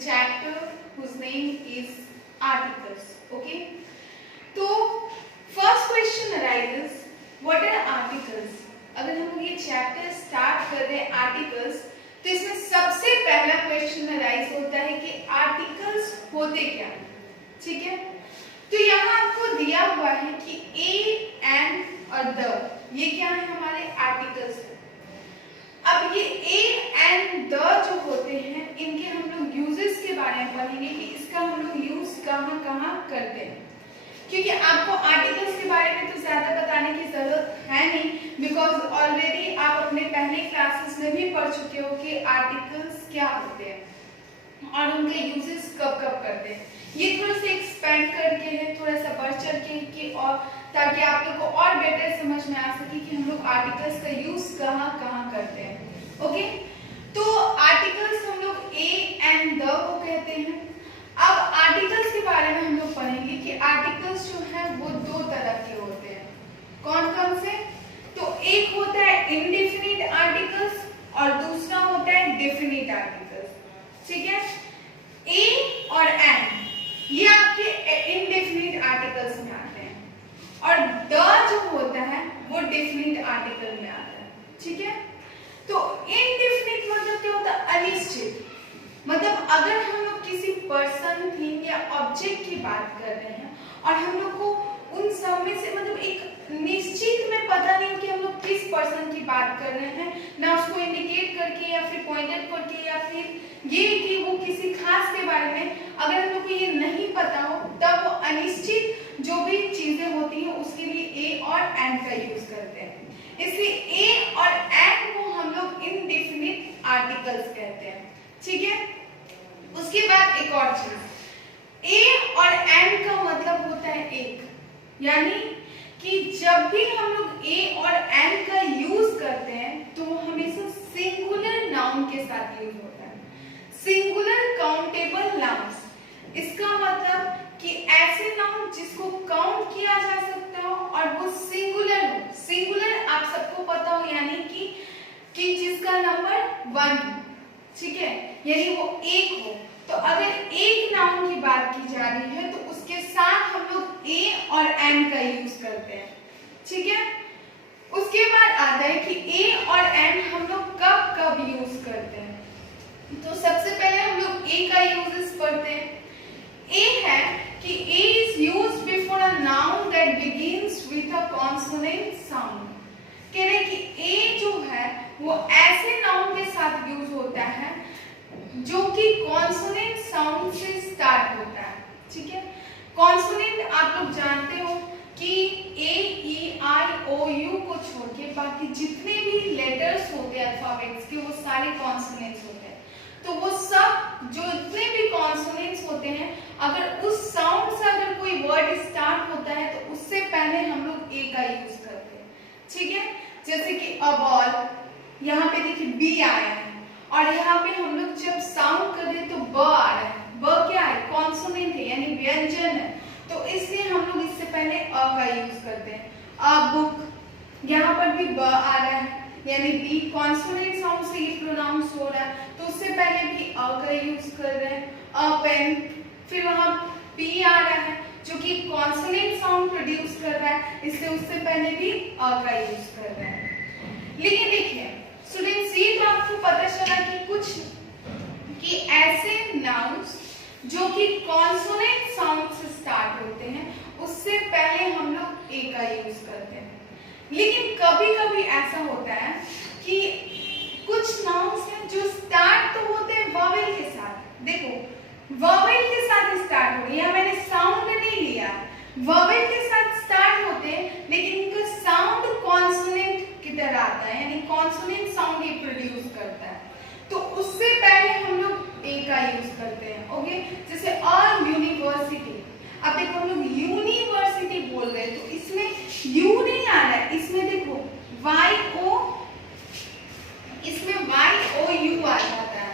chapter whose name is articles. Okay, तो first question arises, what are articles? अगर हम लोग ये चैप्टर स्टार्ट कर रहे हैं आर्टिकल्स, तो इसमें सबसे पहला क्वेश्चन अराइज होता है कि आर्टिकल्स होते क्या हैं। ठीक है, तो यहाँ आपको दिया हुआ है कि ए एंड और द, ये क्या है हमारे आर्टिकल्स है। अब ये ए एंड द जो होते हैं, इनके हम लोग यूजेस के बारे में पढ़ेंगे कि इसका हम लोग यूज कहाँ कहाँ करते हैं, क्योंकि आपको आर्टिकल्स के बारे में तो ज्यादा बताने की जरूरत है नहीं, बिकॉज ऑलरेडी आप अपने पहले क्लासेस में भी पढ़ चुके हो कि आर्टिकल्स क्या होते हैं और उनके यूजेस कब कब करते हैं। ये थोड़ा सा एक्सपेंड करके है, थोड़ा सा बढ़ चढ़ के कि और ताकि आप लोग को और बेटर समझ में आ सके कि हम लोग आर्टिकल्स का यूज कहाँ कहाँ करते हैं। ओके, तो आर्टिकल्स हम लोग ए एंड द को कहते हैं। अब आर्टिकल्स के बारे में हम लोग पढ़ेंगे कि आर्टिकल्स जो है वो दो तरह के होते हैं। कौन कौन से? तो एक होता है इनडेफिनिट आर्टिकल्स और दूसरा होता है डेफिनिट आर्टिकल्स। ठीक है, ए और एन ये आपके इनडेफिनिट आर्टिकल्स में आते हैं और द जो होता है वो डेफिनिट आर्टिकल में आता है। ठीक है, तो इनडेफिनिट मतलब क्या होता है? अनिश्चित। मतलब अगर हम लोग किसी पर्सन, थिंग या ऑब्जेक्ट की बात कर रहे हैं और हम लोग को उन सब में से मतलब एक निश्चित में पता नहीं कि हम लोग किस पर्सन की बात कर रहे हैं, ना उसको इंडिकेट करके या फिर पॉइंटर करके या फिर ये कि वो किसी खास के बारे में, अगर हम लोग को ये नहीं पता हो, तब वो अनिश्चित जो भी चीजें होती हैं उसके लिए ए और एंड का यूज करते हैं। इसलिए ए और एंड को हम लोग इनडेफिनिट आर्टिकल्स कहते हैं। ठीक है, उसके बाद एक और चीज, ए और एंड का मतलब होता है एक, यानी कि जब भी हम लोग ए और एंड का यूज करते हैं तो वो हमेशा सिंगुलर नाउन के साथ यूज होता है, सिंगुलर काउंटेबल नाउन्स। इसका मतलब कि ऐसे नाउन जिसको काउंट किया जा सकता हो और वो सिंगुलर हो। सिंगुलर आप सबको पता हो, यानी कि जिसका नंबर 1 हो। ठीक है, यानी वो एक हो। तो अगर एक नाउन की बात की जा रही है तो उसके साथ हम लोग ए और एंड का यूज करते हैं। ठीक है, उसके बाद आता है कि ए और एंड हम लोग कब कब यूज करते हैं। तो सबसे पहले हम लोग ए का यूजेस पढ़ते हैं। ए है कि a is used before a noun that begins with a consonant sound. कह रहे कि ए जो है वो ऐसे नाउन के साथ यूज होता है जो कि कॉन्सोनेंट साउंड से स्टार्ट होता है। ठीक है, कॉन्सोनेंट आप लोग जानते हो कि ए ई आई ओ यू को छोड़ के बाकी जितने भी लेटर्स होते हैं अल्फाबेट्स के, वो सारे कॉन्सोनेंट्स होते हैं। तो वो सब जो जितने भी कॉन्सोनेंट्स होते हैं, अगर उस साउंड से अगर कोई वर्ड स्टार्ट होता है तो उससे पहले हम लोग ए का यूज करते हैं। ठीक है, जैसे कि अ बॉल, यहाँ पे देखिए बी आया है और यहाँ पे हम लोग जब साउंड कर रहे हैं तो ब आ रहा है। ब क्या है? कॉन्सोनेंट है, यानी व्यंजन है, तो इसलिए हम लोग इससे पहले अ का यूज करते हैं। अ बुक, यहाँ पर भी ब आ रहा है, यानी बी कॉन्सोनेंट साउंड से ये प्रोनाउंस हो रहा है, तो उससे पहले भी अ का यूज कर रहे हैं। अ पेन, फिर वहां पी आ रहा है जो कि कॉन्सोनेंट साउंड प्रोड्यूस कर रहा है, इसलिए उससे पहले भी अ का यूज कर रहे हैं। लेकिन देखिए स्टूडेंट्स, ये तो आपको पता चला कि ऐसे नाउन्स जो कि कॉन्सोनेंट साउंड से स्टार्ट होते हैं उससे पहले हम लोग ए का यूज करते हैं। लेकिन कभी कभी ऐसा होता है कि कुछ नाउन्स हैं जो स्टार्ट तो होते हैं वॉवेल के साथ। देखो वॉवेल के साथ स्टार्ट हो रही है, मैंने साउंड नहीं लिया, वॉवेल के साथ स्टार्ट होते हैं, लेकिन इनका साउंड कॉन्सोनेंट की तरह आता है, यानी कॉन्सोनेंट साउंड ये प्रोड्यूस करता है, तो उससे पहले हम लोग ए का यूज करते हैं। ओके, जैसे अ यूनिवर्सिटी, अब देखो हम लोग यूनिवर्सिटी बोल रहे हैं तो इसमें यू नहीं आ रहा है, इसमें देखो वाई ओ, इसमें वाई ओ यू आ जाता है।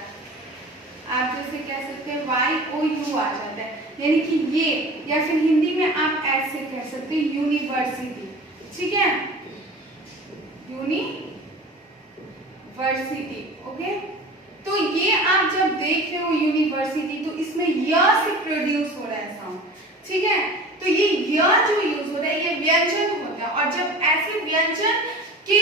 आप जैसे कह सकते हैं वाई ओ यू आ जाता है, यानी कि ये, या फिर हिंदी में आप ऐसे कह सकते हैं यूनिवर्सिटी। ठीक है, यूनिवर्सिटी। ओके, तो ये आप जब देख रहे हो यूनिवर्सिटी, तो इसमें य से प्रोड्यूस हो रहा है साउंड, ठीक है। तो ये य जो यूज हो रहा है ये व्यंजन होता है, और जब ऐसे व्यंजन के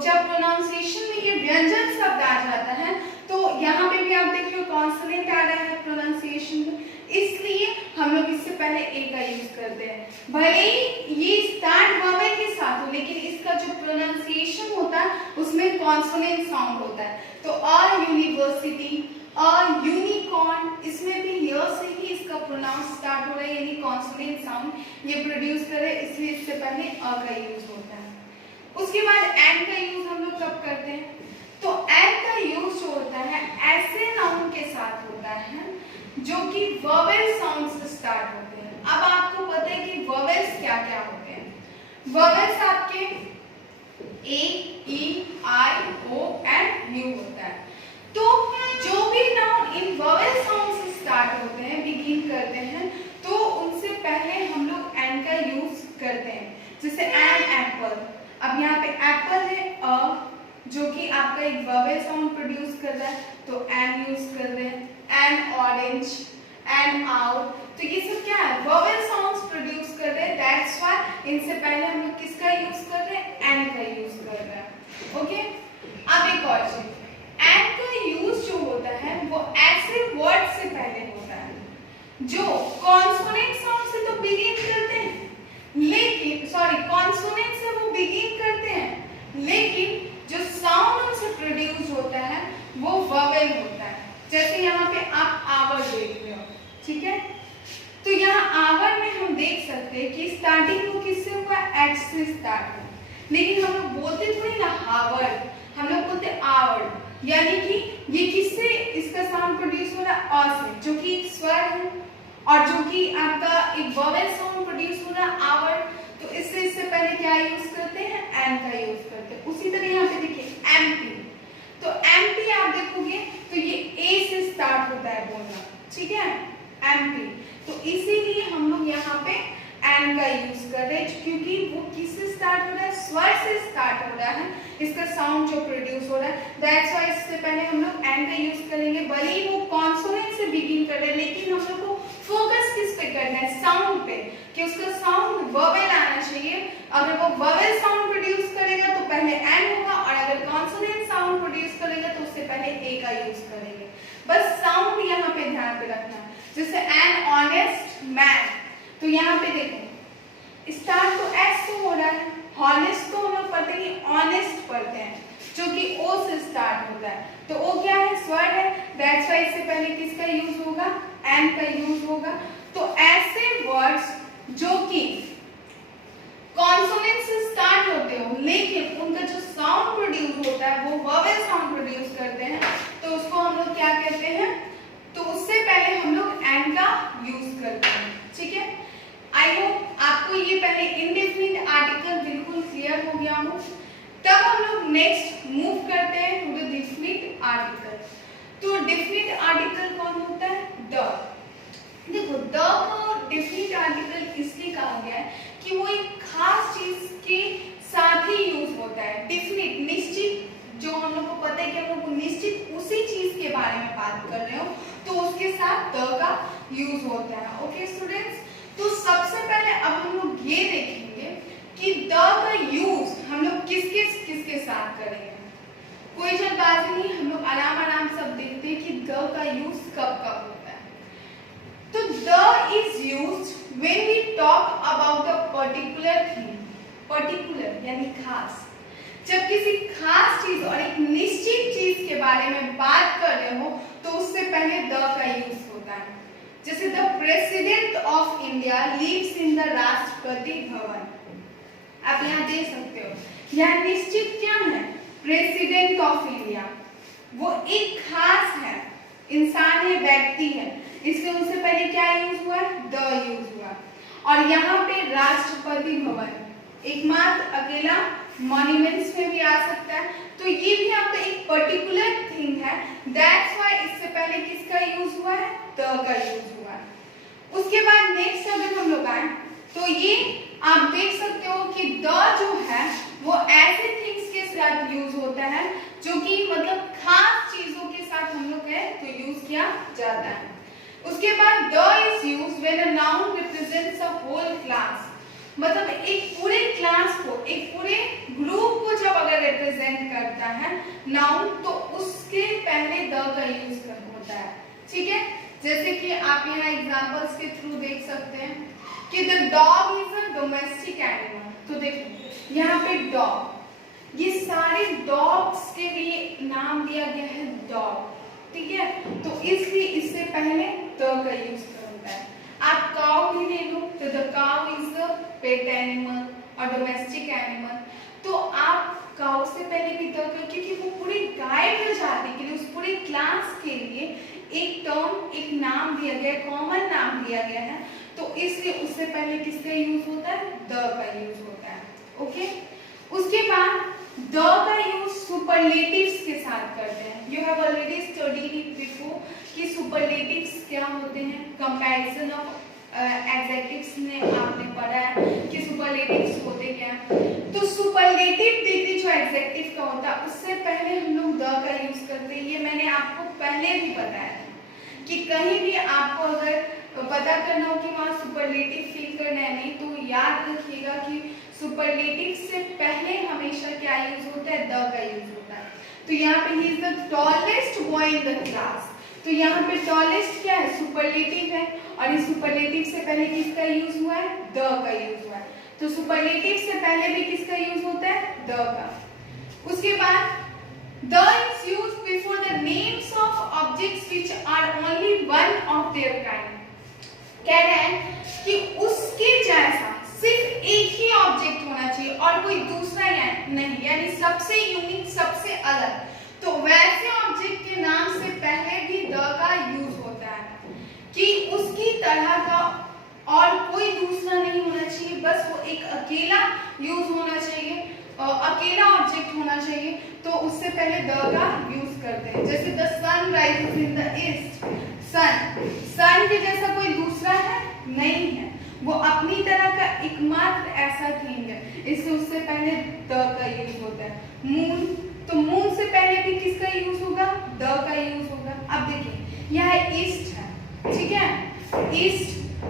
जब प्रोनाउंसिएशन में ये व्यंजन शब्द आ जाता है, तो यहाँ पे भी आप देख रहे हो कॉन्सोनेंट आ रहा है प्रोनाउंसिएशन में, इसलिए हम लोग इससे पहले ए का यूज करते हैं। भले ही ये स्टार्ट वॉवेल के साथ हो, लेकिन इसका जो प्रोनाउंसिएशन होता है उसमें कॉन्सोनेंट साउंड होता है। तो अ यूनिवर्सिटी, अ यूनिकॉर्न, इसमें भी य से ही इसका प्रोनाउंस स्टार्ट हो रहा है, यानी कॉन्सोनेंट साउंड ये प्रोड्यूस कर रहे हैं, इसलिए इससे पहले अ का यूज होता है। उसके बाद एन का यूज हम लोग कब करते हैं? तो एन का यूज जो होता है ऐसे नाउन के साथ होता है जो कि वोवेल साउंड से स्टार्ट होते हैं। अब आपको पता है कि वोवेल्स क्या क्या होते हैं। वोवेल्स आपके ए, ई, आई, ओ एंड यू होता है। तो जो भी नाउन इन वोवेल साउंड से स्टार्ट होते हैं, बिगिन करते हैं, तो उनसे पहले हम लोग एन का यूज करते हैं। जैसे एन एप्पल, अब यहाँ पे एप्पल है अ, जो कि आपका एक वोवेल साउंड प्रोड्यूस कर रहा है, तो एन यूज कर रहे हैं। एन ऑरेंज, एन आउट, तो ये सब क्या है? वोवेल साउंड्स प्रोड्यूस कर रहे हैं, दैट्स व्हाई इनसे पहले हम लोग किसका यूज कर रहे हैं? एन का यूज कर रहे हैं। ओके, अब एक और चीज, एन का यूज जो होता है वो ऐसे वर्ड से पहले होता है जो कॉन्सोनेंट साउंड से तो बिगिन करते हैं, लेकिन कॉन्सोनेंट से वो बिगिन करते हैं, लेकिन जो साउंड उनसे प्रोड्यूस होता है वो वोवेल होता है। जैसे यहाँ पे आप आवर देख रहे हो, ठीक है। तो यहाँ आवर में हम देख सकते हैं कि स्टार्टिंग को किससे हुआ? एच से स्टार्ट हुआ, लेकिन हम लोग बोलते थोड़ी ना हावर, हम लोग बोलते आवर, यानी कि ये किससे इसका साउंड प्रोड्यूस हो रहा है? अ से, जो कि एक स्वर है और जो कि आपका एक वोवेल साउंड प्रोड्यूस हो रहा है आवर। तो इससे पहले क्या यूज करते हैं? एन का यूज करते हैं। उसी तरह यहाँ पे देखिए एमपी, तो एमपी आप देखोगे तो ये ए से स्टार्ट होता है बोलना, ठीक है, एमपी। तो इसीलिए हम लोग यहाँ पे एन का यूज कर रहे हैं, क्योंकि वो किससे स्टार्ट हो रहा है? स्वर से स्टार्ट हो रहा है, इसका साउंड जो प्रोड्यूस हो रहा है, दैट्स व्हाई इससे पहले हम लोग एन का यूज करेंगे। भले ही वो कॉन्सोनेंट से बिगिन कर रहे हैं, लेकिन हम लोग को फोकस किस पे करना है? साउंड पे, कि उसका साउंड वोवेल आना चाहिए। अगर वो वोवेल साउंड प्रोड्यूस करेगा तो पहले एन होगा, और अगर कॉन्सोनेंट साउंड प्रोड्यूस करेगा तो उससे पहले ए का यूज करेंगे। बस साउंड यहाँ पे ध्यान पे रखना। जैसे एन ऑनेस्ट मैन, तो यहाँ पे देखो स्टार्ट तो एस से हो रहा है, हॉनेस्ट तो हम लोग पढ़ते हैं, ऑनेस्ट पढ़ते हैं, जो कि ओ से स्टार्ट होता है। तो ओ क्या है? स्वर है, दैट्स व्हाई इससे पहले किसका यूज होगा? एन का यूज होगा। तो ऐसे वर्ड्स जो कि कॉन्सोनेंट से स्टार्ट होते हो, लेकिन उनका जो साउंड प्रोड्यूस होता है वो वोवेल साउंड प्रोड्यूस करते हैं, तो उसको हम लोग क्या कहते हैं? तो उससे पहले हम लोग एन का यूज करते हैं, ठीक है। आई होप आपको ये पहले इंडेफिनिट आर्टिकल बिल्कुल क्लियर हो गया हो। तब हम लोग नेक्स्ट मूव करते हैं टू द डेफिनिट आर्टिकल। तो डेफिनिट आर्टिकल कौन होता है? द। देखो द को डेफिनिट आर्टिकल इसलिए कहा गया है कि वो एक खास चीज के साथ ही यूज होता है। डेफिनिट, निश्चित, जो हम लोग को पता है कि हम लोग निश्चित उसी चीज के बारे में बात कर रहे हो, तो उसके साथ द का यूज होता है। ओके स्टूडेंट्स, तो सबसे पहले अब हम लोग ये देखेंगे कि द का यूज हम लोग किसके साथ करेंगे। कोई जल्दबाजी नहीं, हम लोग आराम सब देखते हैं कि द का यूज कब होता है। तो the is used when we talk about a particular thing. Particular यानी खास, जब किसी खास चीज और एक निश्चित चीज के बारे में बात कर रहे हो तो उससे पहले द का यूज होता है। जैसे the president of India lives in the Rashtrapati Bhavan, आप यहाँ देख सकते हो। यह निश्चित क्या है? प्रेसिडेंट ऑफ इंडिया, वो एक खास है, इंसान है, व्यक्ति है, इसलिए उससे पहले क्या यूज हुआ? द यूज हुआ। और यहाँ पे राष्ट्रपति भवन एकमात्र अकेला मॉन्यूमेंट्स में भी आ सकता है, तो ये भी आपका एक पर्टिकुलर थिंग है, दैट्स व्हाई इससे पहले किसका यूज हुआ है? द का यूज हुआ है। उसके बाद नेक्स्ट अगर हम लोग आए तो ये आप देख सकते हो कि द जो है वो ऐसे थिंग्स के साथ यूज होता है जो कि मतलब खास चीजों के साथ जाता है। उसके बाद the is used when a noun represents a whole class, मतलब एक पूरे क्लास को, एक पूरे ग्रुप को जब अगर रिप्रेजेंट करता है नाउन, तो उसके पहले द का यूज होता है। ठीक है, जैसे कि आप यहाँ एग्जांपल्स के थ्रू देख सकते हैं कि the dog is a domestic animal. तो देखो यहाँ पे डॉग, ये सारे डॉग्स के लिए नाम दिया गया है डॉग। ठीक है, तो इसलिए इससे पहले द का यूज होता है। आप काउ भी ले लो तो the cow is a pet animal और डोमेस्टिक एनिमल, तो आप काउ से पहले भी द का, क्योंकि वो पूरी गाय प्रजाति के लिए, उस पूरे क्लास के लिए एक टर्म, एक नाम दिया गया है, कॉमन नाम दिया गया है, तो इसलिए उससे पहले किसका यूज होता है? द का यूज होता है। ओके, उसके बाद द का यूज सुपरलेटिव्स के साथ करते हैं। You have already studied it before कि सुपरलेटिव्स क्या होते हैं, कंपैरिजन ऑफ एडजेक्टिव्स में आपने पढ़ा है कि सुपरलेटिव्स होते क्या। तो सुपरलेटिव डिग्री जो एडजेक्टिव का होता है उससे पहले हम लोग द का यूज करते हैं। ये मैंने आपको पहले भी बताया है कि कहीं भी आपको अगर पता करना हो कि वहाँ सुपरलेटिव फील करना है नहीं, तो याद रखिएगा कि सुपरलेटिव से पहले हमेशा क्या यूज होता है? द का यूज होता है। तो यहाँ पे he is the tallest boy in the class, तो यहाँ पे टॉलेस्ट क्या है? सुपरलेटिव है, और इस सुपरलेटिव से पहले किसका यूज हुआ है? द का यूज हुआ है। तो सुपरलेटिव से पहले भी किसका यूज होता है? द का। उसके बाद the is used before the names of objects which are only one of their kind. कह रहे हैं कि उसके जैसा सिर्फ एक ही ऑब्जेक्ट होना चाहिए और कोई दूसरा नहीं, यानी सबसे यूनिक, सबसे अलग। तो वैसे ऑब्जेक्ट के नाम से पहले भी द का यूज होता है कि उसकी तरह का और कोई दूसरा नहीं होना चाहिए, बस वो एक अकेला यूज होना चाहिए, अकेला ऑब्जेक्ट होना चाहिए, तो उससे पहले द का यूज करते हैं। जैसे the sun rises in the east, sun के जैसा कोई दूसरा है? नहीं है, वो अपनी तरह का एकमात्र ऐसा थिंग है, इससे उससे पहले द का यूज होता है। मून, तो मून से पहले भी किसका यूज होगा? द का यूज होगा। अब देखिए यह ईस्ट है, ठीक है, ईस्ट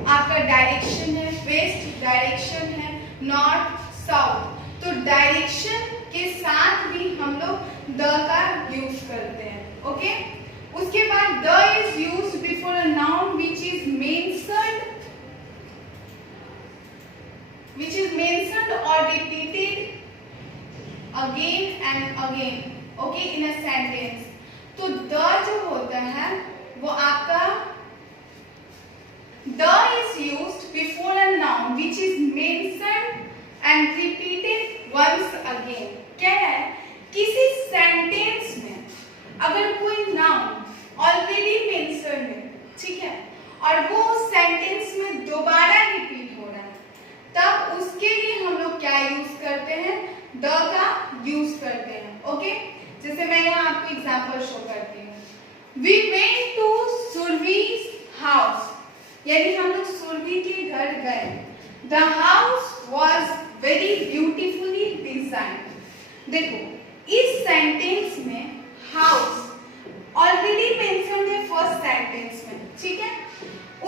आपका डायरेक्शन है, वेस्ट डायरेक्शन है, नॉर्थ साउथ, तो डायरेक्शन के साथ भी हम लोग द का यूज करते हैं। ओके, उसके बाद the is used before a noun which is mentioned or repeated again and again, okay, in a sentence। तो द जो होता है वो आपका the is used before a noun which is mentioned and repeated once again। क्या है? किसी sentence में अगर कोई नाउन ऑलरेडी मेंशन है, ठीक है, और वो सेंटेंस में दोबारा रिपीट हो रहा है, तब उसके लिए हम लोग क्या यूज करते हैं? द का यूज करते हैं। ओके, जैसे मैं यहाँ आपको एग्जांपल शो करती हूँ। वी वेंट टू सुरभी's हाउस, यानी हम लोग सुरभि के घर गए। The house was very beautifully designed. देखो इस सेंटेंस में हाउस ऑलरेडी मेंशन्ड है फर्स्ट सेंटेंस में, ठीक है।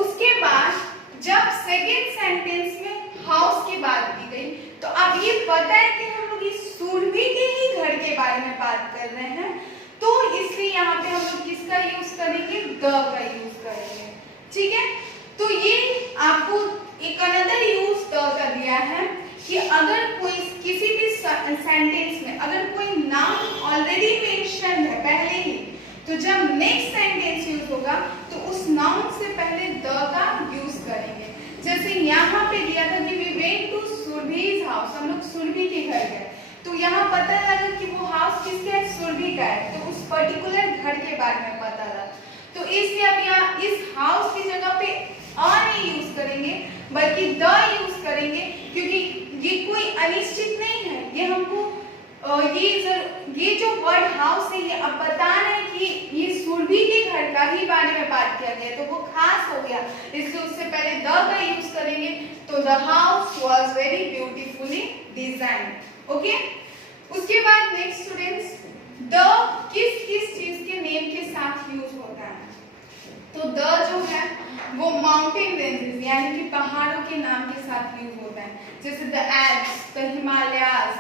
उसके बाद जब सेकेंड सेंटेंस में हाउस की बात की गई, तो अब ये पता है कि हम लोग इस सुरभि के ही घर के बारे में बात कर रहे हैं, तो इसलिए यहाँ पे हम लोग किसका यूज करेंगे? द का यूज करेंगे, ठीक है। तो ये आपको एक अनदर यूज द का दिया है कि अगर कोई किसी भी सेंटेंस में अगर कोई नाउन ऑलरेडी मेंशन है पहले ही, तो जब नेक्स्ट सेंटेंस यूज होगा तो उस नाउन से पहले द का यूज करेंगे। जैसे यहाँ पे दिया था कि वी वेंट टू सुरभि's हाउस, हम लोग सुरभि के घर गए, तो यहाँ पता लगा कि वो हाउस किसका है? सुरभि का है, तो उस पर्टिकुलर घर के बारे में पता लगा। तो इसलिए अब यहाँ इस हाउस की जगह पे अ नहीं यूज करेंगे बल्कि द यूज करेंगे, क्योंकि ये कोई अनिश्चित नहीं है, ये हमको ये जो वर्ड हाउस है ये अब बता रहे हैं कि ये सुरभि के घर का ही बारे में बात किया गया, तो वो खास हो गया, इसलिए उससे पहले द का यूज करेंगे। तो the house was very beautifully designed. Okay, उसके बाद नेक्स्ट स्टूडेंट्स, द किस किस चीज के नेम के साथ यूज होता है? तो द जो है वो माउंटेन रेंजेस यानी कि पहाड़ों के नाम के साथ यूज होता है, जैसे the Alps, the Himalayas,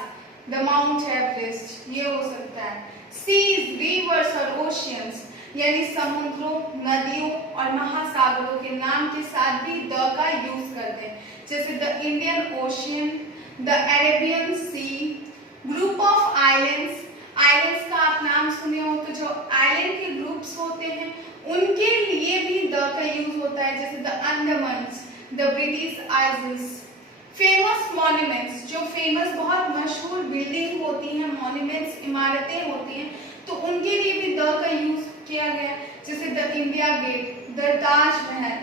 the mount Everest, ये हो सकता है। सीज, रिवर्स और ओशियंस यानी समुद्रों, नदियों और महासागरों के नाम के साथ भी द का यूज करते हैं, जैसे the Indian Ocean, the Arabian Sea, group of islands. Islands का आप नाम सुने हो तो जो आइलैंड के ग्रुप्स होते हैं उनके लिए भी द का यूज होता है, जैसे the Andamans, the British islands. Famous monuments, जो फेमस बहुत मशहूर बिल्डिंग होती हैं, मॉन्यूमेंट्स इमारतें होती हैं, तो उनके लिए भी द का यूज किया गया, जैसे the India Gate, the Taj Mahal.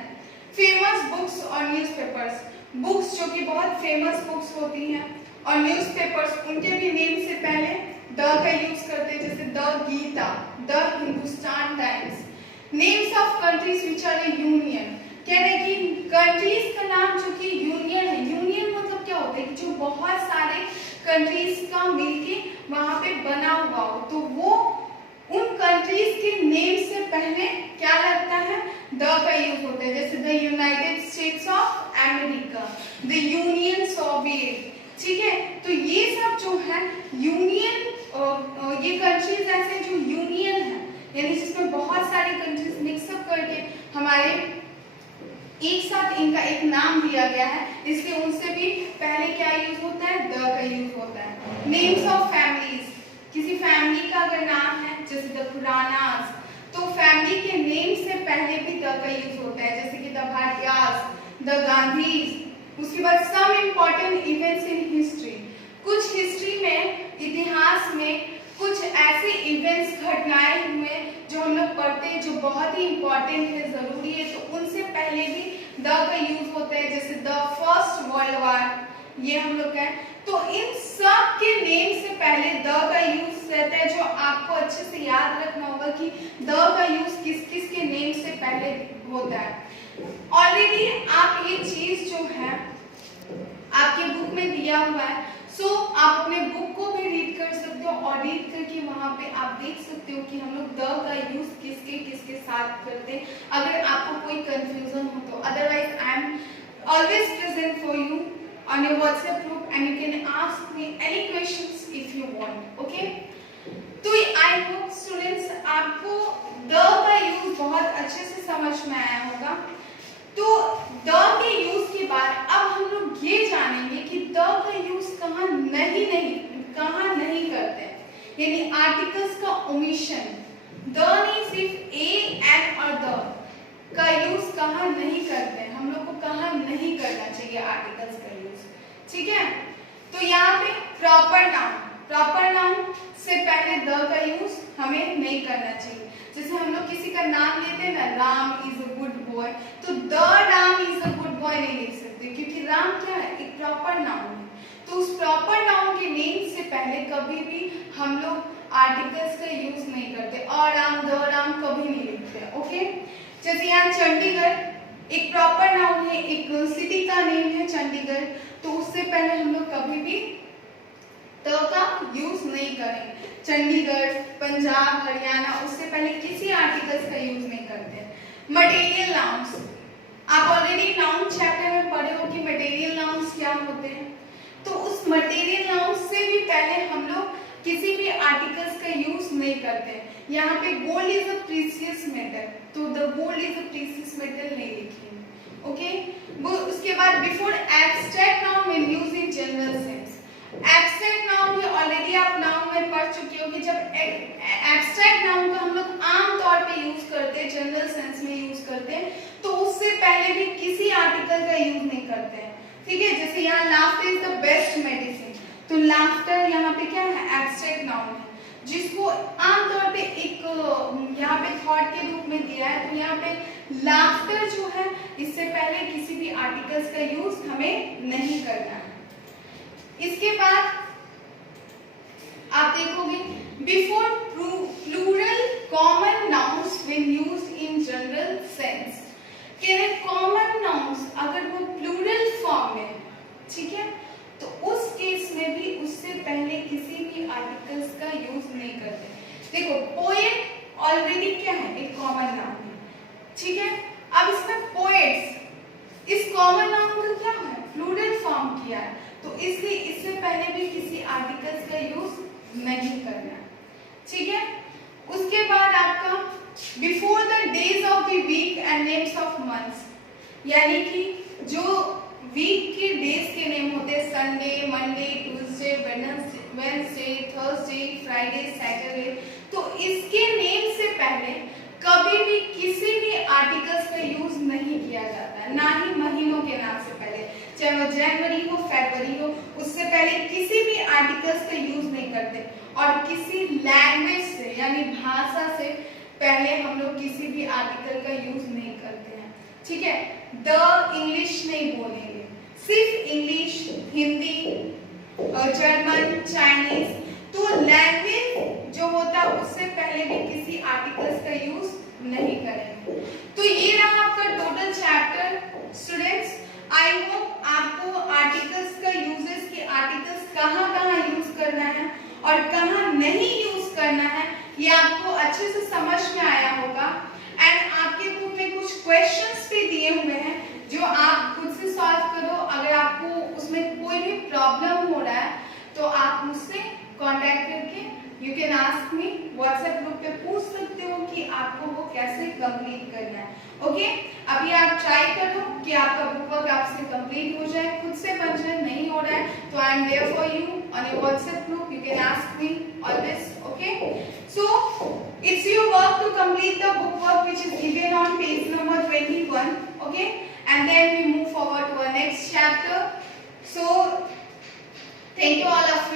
Famous books और न्यूज़पेपर्स, बुक्स जो कि बहुत फेमस बुक्स होती हैं और न्यूज़पेपर्स उनके भी नेम से पहले द का यूज करते हैं, जैसे the Gita, the Hindustan Times. Names of countries which are a union, कह रहे कि कंट्रीज का नाम जो कि यूनियन है, यूनियन मतलब क्या होता है कि जो बहुत सारे कंट्रीज का मिलके वहां पे बना हुआ हो, तो वो उन कंट्रीज के नेम से पहले क्या लगता है, द का यूज होता है, जैसे the United states of America, the union Soviet. ठीक है, तो ये सब जो है यूनियन, ये कंट्रीज ऐसे जो यूनियन है यानी जिसमें बहुत सारे कंट्रीज मिक्सअप करके हमारे एक साथ इनका एक नाम दिया गया है, इसलिए उनसे भी पहले क्या यूज होता है, द का यूज होता है। नेम्स ऑफ फैमिलीज, किसी फैमिली का अगर नाम है जैसे द खुरानास, तो फैमिली के नेम से पहले भी द का यूज होता है, जैसे कि द भाटियास, द गांधीज। उसके बाद some important events in history, कुछ हिस्ट्री में, इतिहास में कुछ ऐसे इवेंट्स, घटनाएं हुए जो हम लोग पढ़ते हैं जो बहुत ही इंपॉर्टेंट है, जरूरी है, तो उनसे पहले भी द का यूज होता है, जैसे द फर्स्ट वर्ल्ड वार, ये हम लोग का है। तो इन सब के नेम से पहले द का यूज रहता है, जो आपको अच्छे से याद रखना होगा कि द का यूज किस किस के नेम से पहले होता है। ऑलरेडी आप ये चीज जो है आपके बुक में दिया हुआ है, सो आप अपने बुक को भी रीड कर सकते हो और रीड करके वहां पे आप देख सकते हो कि हम लोग द का यूज किसके किसके साथ करते हैं, अगर आपको कोई कंफ्यूजन हो तो। Otherwise I am always present for you on your WhatsApp group and you can ask me any questions if you want, okay? तो I hope students आपको the का यूज बहुत अच्छे से समझ में आया होगा। तो the के यूज के बाद अब हम लोग ये जानेंगे कि the का यूज कहाँ नहीं करते हैं, यानी आर्टिकल्स का ओमिशन, the नहीं सिर्फ a, and और the का यूज कहाँ नहीं करते हैं, हम लोग को कहाँ नहीं करना चाहिए आर्टिकल्स का यूज, ठीक है? तो यहाँ पे प्रॉपर नाउन से पहले द का यूज हमें नहीं करना चाहिए। जैसे हम लोग किसी का नाम लेते हैं ना, Ram is a good boy, तो the Ram is a good boy नहीं लिख सकते, क्योंकि राम क्या है, एक प्रॉपर नाउन है। तो उस प्रॉपर नाउन के नेम से पहले कभी भी हम लोग आर्टिकल्स का यूज नहीं करते, और राम, द राम कभी नहीं लिखते, ओके? जैसे यहाँ चंडीगढ़ एक प्रॉपर नाउन है, एक सिटी का नेम है चंडीगढ़, तो उससे पहले हम लोग कभी भी द का यूज नहीं करेंगे। चंडीगढ़, पंजाब, हरियाणा, उससे पहले किसी आर्टिकल्स का यूज नहीं करते। मटेरियल नाउन्स, आप ऑलरेडी नाउन चैप्टर में पढ़े हो कि मटेरियल नाउन्स क्या होते हैं, तो उस मटेरियल नाउन्स से भी पहले हम लोग किसी भी आर्टिकल्स का यूज नहीं करते। यहाँ पे gold is a precious metal, तो the gold is a precious metal नहीं लिखेंगे, ओके? वो उसके बाद before abstract noun when used in general sense, abstract noun ये ऑलरेडी आप नाउन में पढ़ चुके हो कि जब एब्स्ट्रैक्ट नाउन का हम लोग आम तौर पे यूज करते हैं, जनरल सेंस में यूज करते हैं, तो उससे पहले भी किसी आर्टिकल का यूज नहीं करते हैं, ठीक है? जैसे यहाँ laughter is the best medicine, तो लाफ्टर यहाँ पे क्या है, एब्स्ट्रैक्ट नाउन है, जिसको आमतौर पे एक यहाँ पे थॉट के रूप में दिया है। तो यहाँ पे लाफ्टर जो है, इससे पहले किसी भी आर्टिकल्स का यूज हमें नहीं करना है। इसके बाद आप देखोगे before plural common nouns when used in general sense, कह रहे कॉमन नाउन्स अगर वो प्लूरल फॉर्म में, ठीक है, तो उस केस में भी उससे पहले किसी भी आर्टिकल्स का यूज नहीं करते। देखो पोएट ऑलरेडी क्या है, एक कॉमन नाउन है, ठीक है। अब इसमें पोएट्स, इस कॉमन नाउन का क्या है, प्लूरल फॉर्म किया है, तो इसलिए इससे पहले भी किसी आर्टिकल्स का यूज नहीं करना, ठीक है। उसके बाद आपका before the days of the week and names of months, यानी कि जो वीक के डेज के नेम होते हैं, Sunday, Monday, Tuesday, Wednesday, Thursday, Friday, Saturday, तो इसके नेम से पहले कभी भी किसी भी आर्टिकल्स का यूज नहीं किया जाता है, ना ही महीनों के नाम से पहले, चाहे वो जनवरी हो, फरवरी हो, उससे पहले किसी भी आर्टिकल्स का यूज नहीं करते। और किसी लैंग्वेज से यानी भाषा से पहले हम लोग किसी भी आर्टिकल का यूज नहीं करते हैं, ठीक है। द इंग्लिश नहीं बोलेंगे, सिर्फ इंग्लिश, हिंदी, जर्मन, चाइनीज, तो लैंग्वेज जो होता है उससे पहले भी किसी आर्टिकल्स का यूज नहीं करेंगे। तो ये रहा आपका total chapter students. I hope आपको आर्टिकल्स का यूजेस के आर्टिकल्स कहाँ यूज करना है और कहाँ नहीं यूज करना है ये आपको अच्छे से समझ में आया होगा। एंड आपके बुक में कुछ क्वेश्चंस भी दिए हुए हैं जो आप खुद से सॉल्व करो। अगर आपको उसमें कोई भी प्रॉब्लम हो रहा है तो आप मुझसे कांटेक्ट करके you can ask me, WhatsApp group पे पूछ सकते हो कि आपको वो कैसे कंप्लीट करना है। ओके, अभी आप ट्राई करो कि आपका बुक वर्क आपसे कंप्लीट हो जाए, खुद से बन जाए। नहीं हो रहा है तो I am there for you on your WhatsApp group, you can ask me always. Okay, so it's your work to complete the book work which is given on page number 21. Okay, and then we move forward to our next chapter. So thank you all of